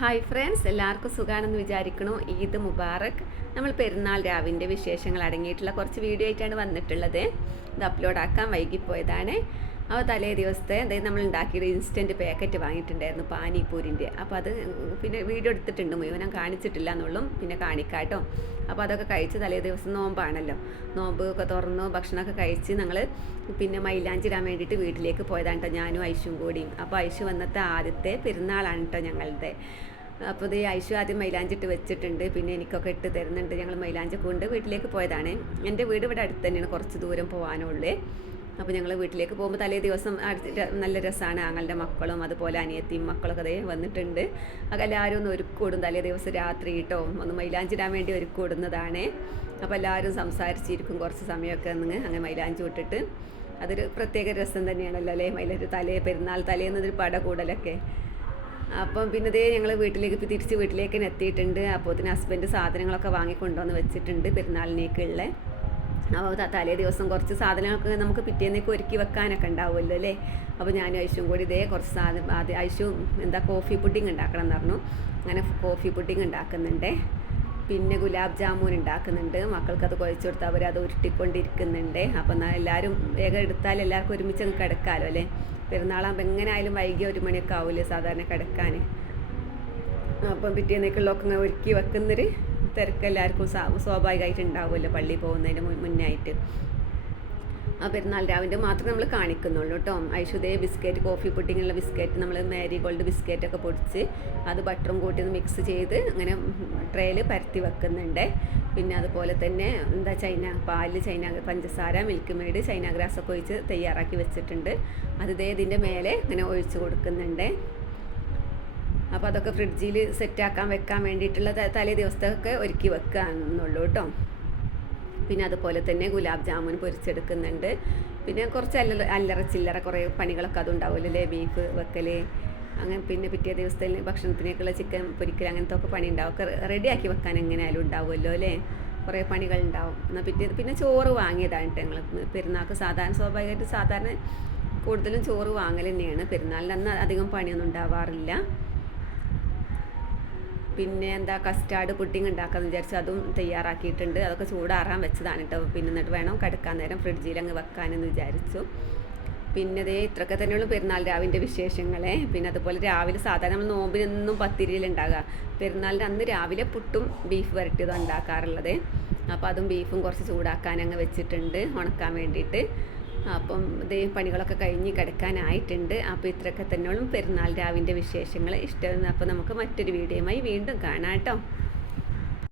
Hi friends എല്ലാവർക്കും സുഖാണെന്ന് വിചാരിക്കണു ഈദ് മുബാറക്. നമ്മൾ പെരുന്നാൾ രാവിന്റെ വിശേഷങ്ങൾ അടങ്ങിയിട്ടുള്ള കുറച്ച് വീഡിയോ ആയിട്ടാണ് വന്നിട്ടുള്ളത്. ഇത് അപ്ലോഡ് ആക്കാൻ വൈകിപ്പോയതാണ്. അപ്പോൾ തലേ ദിവസത്തെ അതായത് നമ്മൾ ഉണ്ടാക്കിയൊരു ഇൻസ്റ്റന്റ് പാക്കറ്റ് വാങ്ങിയിട്ടുണ്ടായിരുന്നു പാനിപ്പൂരിന്റെ. അപ്പോൾ അത് പിന്നെ വീഡിയോ എടുത്തിട്ടുണ്ട് മുഴുവൻ. ഞാൻ കാണിച്ചിട്ടില്ല എന്നുള്ളൂ പിന്നെ കാണിക്കാട്ടോ. അപ്പോൾ അതൊക്കെ കഴിച്ച് തലേ ദിവസം നോമ്പാണല്ലോ. നോമ്പ് ഒക്കെ തുറന്നു ഭക്ഷണമൊക്കെ കഴിച്ച് ഞങ്ങൾ പിന്നെ മൈലാഞ്ചി ഇടാൻ വേണ്ടിയിട്ട് വീട്ടിലേക്ക് പോയതാണ് കേട്ടോ ഞാനും ഐഷും കൂടിയും. അപ്പോൾ ഐഷു വന്നത്തെ ആദ്യത്തെ പെരുന്നാളാണ് കേട്ടോ ഞങ്ങളുടെ അപ്പോൾ ഇത് ഐശു ആദ്യം മൈലാഞ്ചിട്ട് വെച്ചിട്ടുണ്ട്. പിന്നെ എനിക്കൊക്കെ ഇട്ട് തരുന്നുണ്ട്. ഞങ്ങൾ മൈലാഞ്ചി കൊണ്ട് വീട്ടിലേക്ക് പോയതാണ്. എന്റെ വീട് ഇവിടെ അടുത്ത് തന്നെയാണ് കുറച്ച് ദൂരം പോകാനുള്ളേ അപ്പോൾ ഞങ്ങൾ വീട്ടിലേക്ക് പോകുമ്പോൾ തലേ ദിവസം നല്ല രസമാണ് ആങ്ങളുടെ മക്കളും അതുപോലെ അനിയത്തിയും മക്കളൊക്കെ അതേ വന്നിട്ടുണ്ട്. എല്ലാവരും ഒന്ന് ഒരുക്കൂടും. തലേ ദിവസം രാത്രി കേട്ടോ ഒന്ന് മൈലാഞ്ചിടാൻ വേണ്ടി ഒരുക്കൂടുന്നതാണ്. അപ്പോൾ എല്ലാവരും സംസാരിച്ചിരിക്കും. കുറച്ച് സമയമൊക്കെ ഒന്ന് അങ്ങനെ മൈലാഞ്ചി വിട്ടിട്ട് അതൊരു പ്രത്യേക രസം തന്നെയാണല്ലോ അല്ലേ? മൈലാഞ്ചി തലേ പെരുന്നാൾ തലേന്നൊരു പട കൂടലൊക്കെ അപ്പം പിന്നെ ഇതേ ഞങ്ങൾ വീട്ടിലേക്ക് ഇപ്പോൾ തിരിച്ച് വീട്ടിലേക്ക് എത്തിയിട്ടുണ്ട്. അപ്പോൾ തന്നെ ഹസ്ബൻഡ് സാധനങ്ങളൊക്കെ വാങ്ങിക്കൊണ്ടുവന്ന് വെച്ചിട്ടുണ്ട് പെരുന്നാളിനേക്കുള്ള. അപ്പോൾ തലേ ദിവസം കുറച്ച് സാധനങ്ങളൊക്കെ നമുക്ക് പിറ്റേന്നേക്ക് ഒരുക്കി വെക്കാനൊക്കെ ഉണ്ടാവുമല്ലോ അല്ലേ? അപ്പോൾ ഞാൻ ഐഷും കൂടി ഇതേ കുറച്ച് സാധനം ആദ്യം ഐഷു എന്താ കോഫി പുഡിങ് ഉണ്ടാക്കണം എന്ന് പറഞ്ഞു. അങ്ങനെ കോഫി പുഡിങ് ഉണ്ടാക്കുന്നുണ്ട്. പിന്നെ ഗുലാബ് ജാമുൻ ഉണ്ടാക്കുന്നുണ്ട്. മക്കൾക്കത് കുഴച്ച് കൊടുത്ത് അവരത് ഉരുട്ടിക്കൊണ്ടിരിക്കുന്നുണ്ട്. അപ്പം എന്നാൽ എല്ലാവരും വേഗം എടുത്താൽ എല്ലാവർക്കും ഒരുമിച്ച് അങ്ങ് കിടക്കാമല്ലോ അല്ലേ? പെരുന്നാളാകുമ്പോൾ എങ്ങനെ ആയാലും വൈകി ഒരു മണിയൊക്കെ ആവില്ലേ സാധാരണ കിടക്കാൻ. അപ്പം പിറ്റേന്നേക്കുള്ളതൊക്കെ ഒക്കെ ഒരുക്കി വെക്കുന്നൊരു തിരക്ക് എല്ലാവർക്കും സ്വാ- സ്വാഭാവികമായിട്ട് ഉണ്ടാവുമല്ലോ പള്ളിയിൽ പോകുന്നതിന് മുന്നേ മുന്നായിട്ട്. ആ പെരുന്നാൾ രാവിലെ മാത്രമേ നമ്മൾ കാണിക്കുന്നുള്ളൂ കേട്ടോ. ഐഷുദേ ബിസ്ക്കറ്റ് കോഫി പുഡിങ്ങുള്ള ബിസ്ക്കറ്റ് നമ്മൾ മാരി ഗോൾഡ് ബിസ്ക്കറ്റ് ഒക്കെ പൊടിച്ച് അത് ബട്ടറും കൂട്ടി ഒന്ന് മിക്സ് ചെയ്ത് അങ്ങനെ ട്രേയിൽ പരത്തി വെക്കുന്നുണ്ട്. പിന്നെ അതുപോലെ തന്നെ എന്താ ചൈന പാൽ ചൈന പഞ്ചസാര മിൽക്ക് മെയ്ഡ് ചൈന ഗ്രാസ് ഒക്കെ ഒഴിച്ച് തയ്യാറാക്കി വെച്ചിട്ടുണ്ട്. അത് ഇതേ ഇതിന്റെ മേലെ ഇങ്ങനെ ഒഴിച്ച് കൊടുക്കുന്നുണ്ട്. അപ്പോൾ അതൊക്കെ ഫ്രിഡ്ജിൽ സെറ്റാക്കാൻ വെക്കാൻ വേണ്ടിയിട്ടുള്ള തലേ ദിവസത്തൊക്കെ ഒരുക്കി വെക്കുക എന്നുള്ളൂ കേട്ടോ. പിന്നെ അതുപോലെ തന്നെ ഗുലാബ് ജാമുൻ പൊരിച്ചെടുക്കുന്നുണ്ട്. പിന്നെ കുറച്ച് അല്ല അല്ലറ ചില്ലറ കുറേ പണികളൊക്കെ അതുണ്ടാവുമല്ലോ അല്ലേ? ബീഫ് വെക്കൽ അങ്ങനെ പിന്നെ പിറ്റേ ദിവസത്തിൽ ഭക്ഷണത്തിനേക്കുള്ള ചിക്കൻ പൊരിക്കൽ അങ്ങനത്തെ ഒക്കെ പണി ഉണ്ടാവും ഒക്കെ റെഡിയാക്കി വെക്കാൻ എങ്ങനെയായാലും ഉണ്ടാവുമല്ലോ അല്ലേ? കുറേ പണികൾ ഉണ്ടാവും എന്നാൽ പിറ്റേ പിന്നെ ചോറ് വാങ്ങിയതാണ് കേട്ടോ ഞങ്ങൾ പെരുന്നാൾക്ക് സാധാരണ സ്വാഭാവികമായിട്ട് സാധാരണ കൂടുതലും ചോറ് വാങ്ങൽ തന്നെയാണ്. പെരുന്നാളിന് അന്ന് അധികം പണിയൊന്നും ഉണ്ടാവാറില്ല. പിന്നെ എന്താ കസ്റ്റാർഡ് പുഡിങ് ഉണ്ടാക്കാമെന്ന് വിചാരിച്ചു അതും തയ്യാറാക്കിയിട്ടുണ്ട്. അതൊക്കെ ചൂടാറാൻ വെച്ചതാണ് കേട്ടോ പിന്നെ എന്നിട്ട് വേണം കിടക്കാൻ നേരം ഫ്രിഡ്ജിൽ അങ്ങ് വെക്കാനെന്ന് വിചാരിച്ചു. പിന്നെ അതേ ഇത്രയൊക്കെ തന്നെയുള്ളൂ പെരുന്നാൾ രാവിന്റെ വിശേഷങ്ങളെ. പിന്നെ അതുപോലെ രാവിലെ സാധാരണ നമ്മൾ നോമ്പിനൊന്നും പത്തിരിയിലുണ്ടാകുക പെരുന്നാളിന്റെ അന്ന് രാവിലെ പുട്ടും ബീഫ് വരട്ടിയതും ഉണ്ടാക്കാറുള്ളത്. അപ്പോൾ അതും ബീഫും കുറച്ച് ചൂടാക്കാൻ അങ്ങ് വെച്ചിട്ടുണ്ട് ഉണക്കാൻ വേണ്ടിയിട്ട്. അപ്പം ഇതേ പണികളൊക്കെ കഴിഞ്ഞ് കിടക്കാനായിട്ടുണ്ട്. അപ്പോൾ ഇത്രയൊക്കെ തന്നെയുള്ളൂ പെരുന്നാൾ രാവിന്റെ വിശേഷങ്ങൾ ഇഷ്ടമെന്ന് അപ്പോൾ നമുക്ക് മറ്റൊരു വീഡിയോയുമായി വീണ്ടും കാണാം കേട്ടോ.